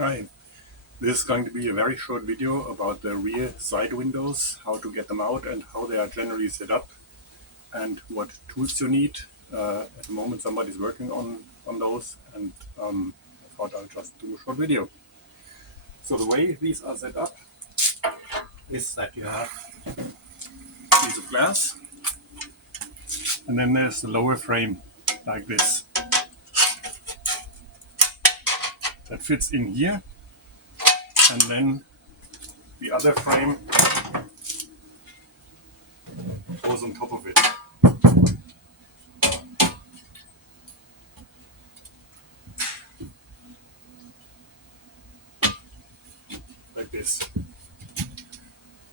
Hi, this is going to be a very short video about the rear side windows, how to get them out and how they are generally set up and what tools you need. At the moment somebody's working on those and I thought I'll just do a short video. So the way these are set up is that you have a piece of glass and then there's the lower frame like this that fits in here, and then the other frame goes on top of it. Like this.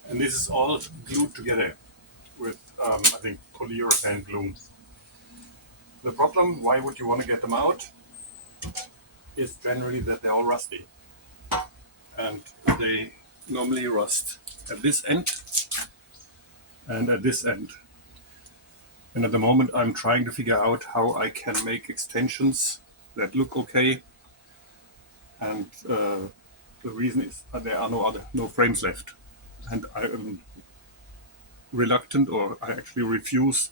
And this is all glued together with, I think, polyurethane glue. The problem, why would you want to get them out, is generally that they're all rusty. And they normally rust at this end and at this end. And at the moment I'm trying to figure out how I can make extensions that look okay. And the reason is that there are no frames left. And I am reluctant, or I actually refuse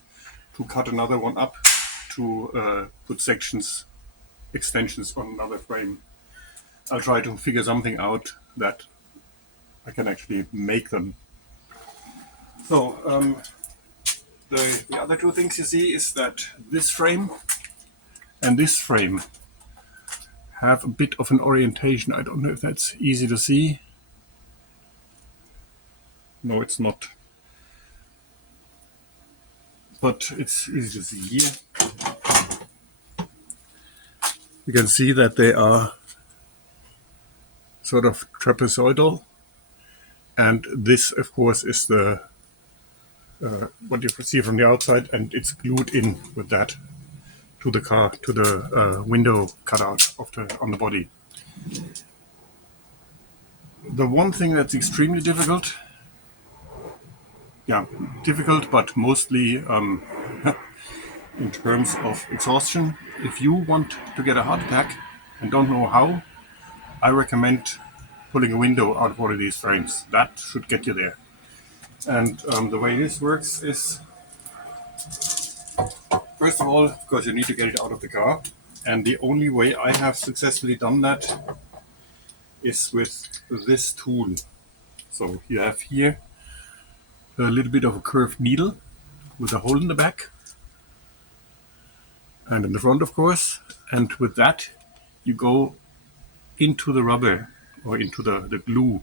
to cut another one up to put extensions on another frame. I'll try to figure something out that I can actually make them. So the other two things you see is that this frame and this frame have a bit of an orientation. I don't know if that's easy to see. No, it's not. But it's easy to see here. You can see that they are sort of trapezoidal, and this of course is the what you can see from the outside, and it's glued in with that to the car, to the window cutout on the body. The one thing that's extremely difficult, but mostly in terms of exhaustion, if you want to get a heart attack and don't know how, I recommend pulling a window out of one of these frames. That should get you there. And the way this works is, first of all, of course, you need to get it out of the car. And the only way I have successfully done that is with this tool. So you have here a little bit of a curved needle with a hole in the back and in the front, of course. And with that, you go into the rubber, or into the glue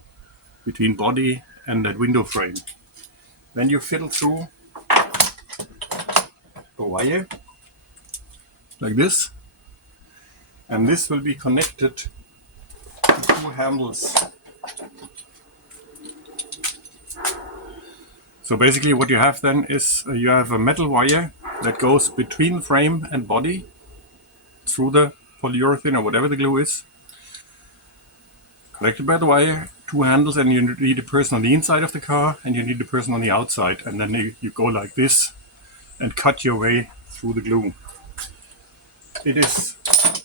between body and that window frame. Then you fiddle through a wire like this, and this will be connected to two handles. So basically what you have then is you have a metal wire that goes between frame and body through the polyurethane or whatever the glue is, connected by the wire, two handles, and you need a person on the inside of the car and you need a person on the outside, and then you go like this and cut your way through the glue. It is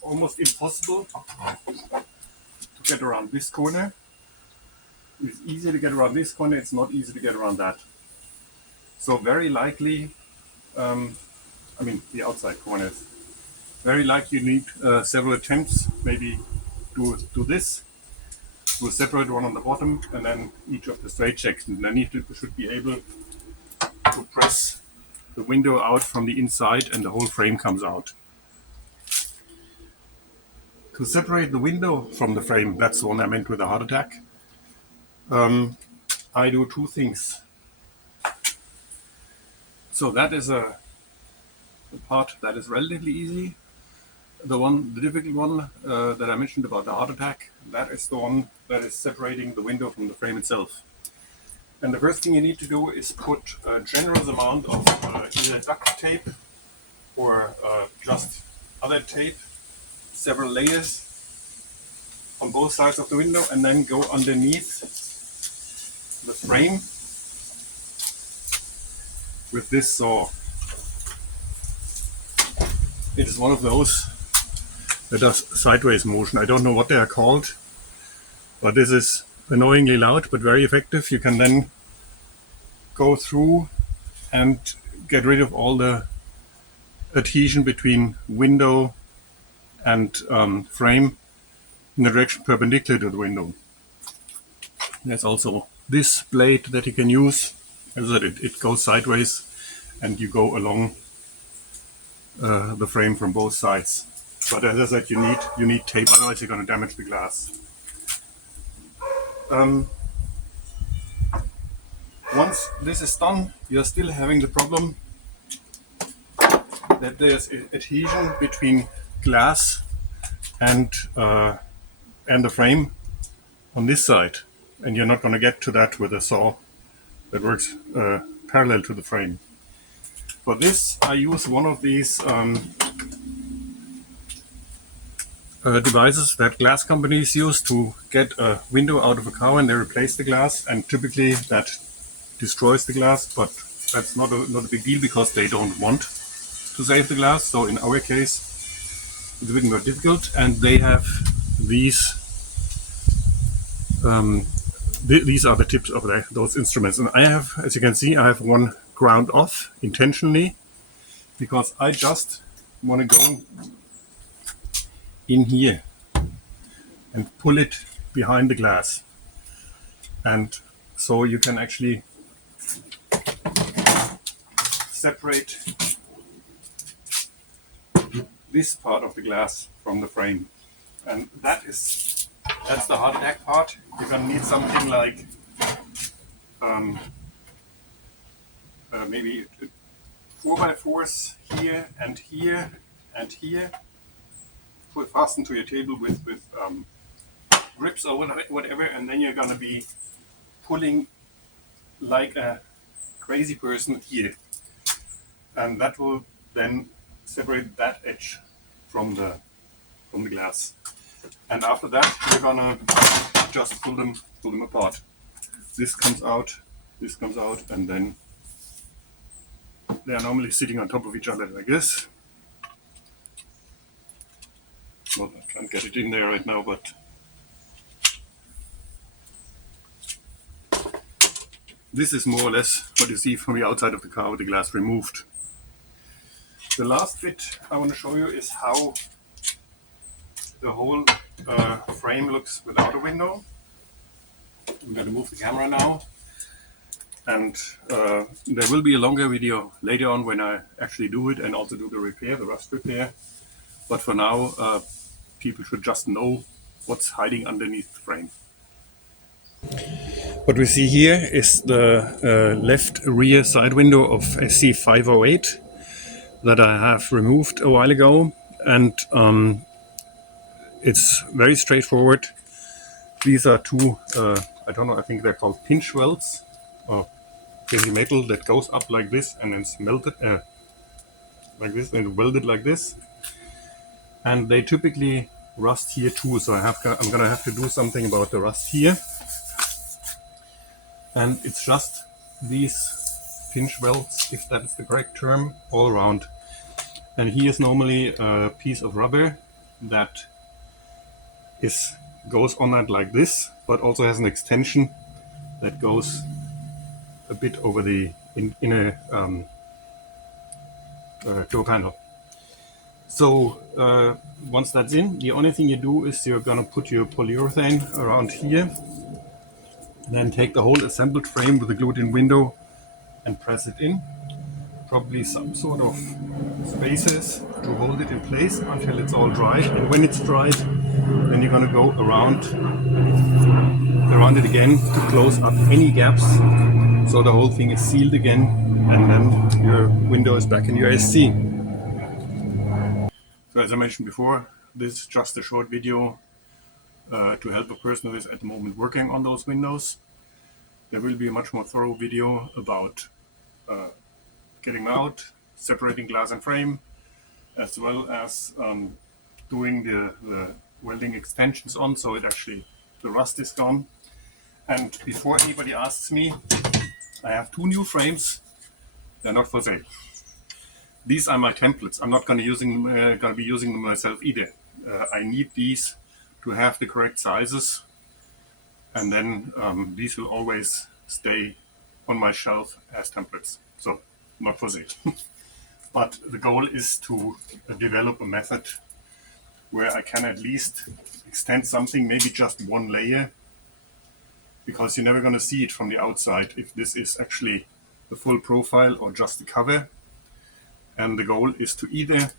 almost impossible to get around this corner. It's easy to get around this corner, it's not easy to get around that. So very likely, the outside corners, very likely you need several attempts, maybe do this, do a separate one on the bottom, and then each of the straight checks, and then you should be able to press the window out from the inside and the whole frame comes out. To separate the window from the frame, that's the one I meant with a heart attack, I do two things. So that is the part that is relatively easy. The difficult one that I mentioned about the heart attack, that is the one that is separating the window from the frame itself. And the first thing you need to do is put a generous amount of either duct tape or just other tape, several layers on both sides of the window, and then go underneath the frame with this saw. It is one of those that does sideways motion. I don't know what they are called. But this is annoyingly loud, but very effective. You can then go through and get rid of all the adhesion between window and frame in the direction perpendicular to the window. There's also this blade that you can use. As I said, it goes sideways and you go along the frame from both sides. But as I said, you need tape, otherwise you're going to damage the glass. Once this is done, you're still having the problem that there's adhesion between glass and the frame on this side, and you're not going to get to that with a saw that works parallel to the frame. For this, I use one of these devices that glass companies use to get a window out of a car when they replace the glass, and typically that destroys the glass, but that's not a big deal because they don't want to save the glass. So in our case, it's a bit more difficult, and they have these. These are the tips of those instruments, and I have, as you can see, I have one ground off intentionally because I just want to go in here and pull it behind the glass, and so you can actually separate this part of the glass from the frame, and that's the hard attack part. You're gonna need something like maybe 4x4s here and here and here, put fastened to your table with grips or whatever, and then you're gonna be pulling like a crazy person here, and that will then separate that edge from the glass. And after that, you're gonna just pull them apart. This comes out, and then they are normally sitting on top of each other like this. Well, I can't get it in there right now, but this is more or less what you see from the outside of the car with the glass removed. The last bit I want to show you is how the whole frame looks without a window. I'm going to move the camera now, and there will be a longer video later on when I actually do it and also do the repair, the rust repair. But for now, people should just know what's hiding underneath the frame. What we see here is the left rear side window of SC508 that I have removed a while ago, and it's very straightforward. These are two, I don't know, I think they're called pinch welds, or heavy metal that goes up like this and then melted like this and welded like this. And they typically rust here too, so I'm gonna have to do something about the rust here. And it's just these pinch welds, if that is the correct term, all around. And here's normally a piece of rubber that goes on that like this, but also has an extension that goes a bit over the inner door panel. So once that's in, the only thing you do is you're gonna put your polyurethane around here, and then take the whole assembled frame with the glued-in window and press it in. Probably some sort of spacers to hold it in place until it's all dry. And when it's dried, then you're gonna go around it again to close up any gaps, so the whole thing is sealed again, and then your window is back in your SC. So as I mentioned before, this is just a short video to help a person who is at the moment working on those windows. There will be a much more thorough video about getting them out, separating glass and frame, as well as doing the welding extensions on, so it actually, the rust is gone. And before anybody asks me, I have two new frames. They're not for sale. These are my templates. I'm not going to be using them myself either. I need these to have the correct sizes and then these will always stay on my shelf as templates, so not for sale. But the goal is to develop a method where I can at least extend something, maybe just one layer, because you're never going to see it from the outside if this is actually the full profile or just the cover. And the goal is to either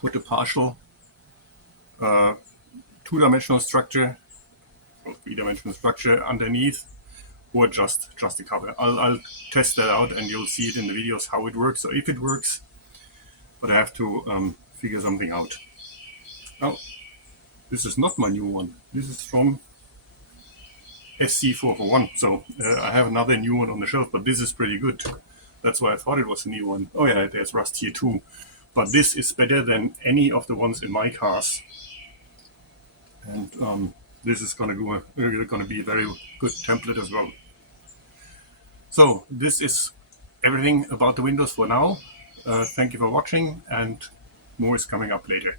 put a partial two-dimensional structure or three-dimensional structure underneath, or just the cover. I'll test that out and you'll see it in the videos how it works, or if it works, but I have to figure something out. Now, this is not my new one. This is from SC441. So I have another new one on the shelf, but this is pretty good. That's why I thought it was a new one. Oh yeah, there's rust here too. But this is better than any of the ones in my cars. And this is going to be a very good template as well. So this is everything about the windows for now. Thank you for watching, and more is coming up later.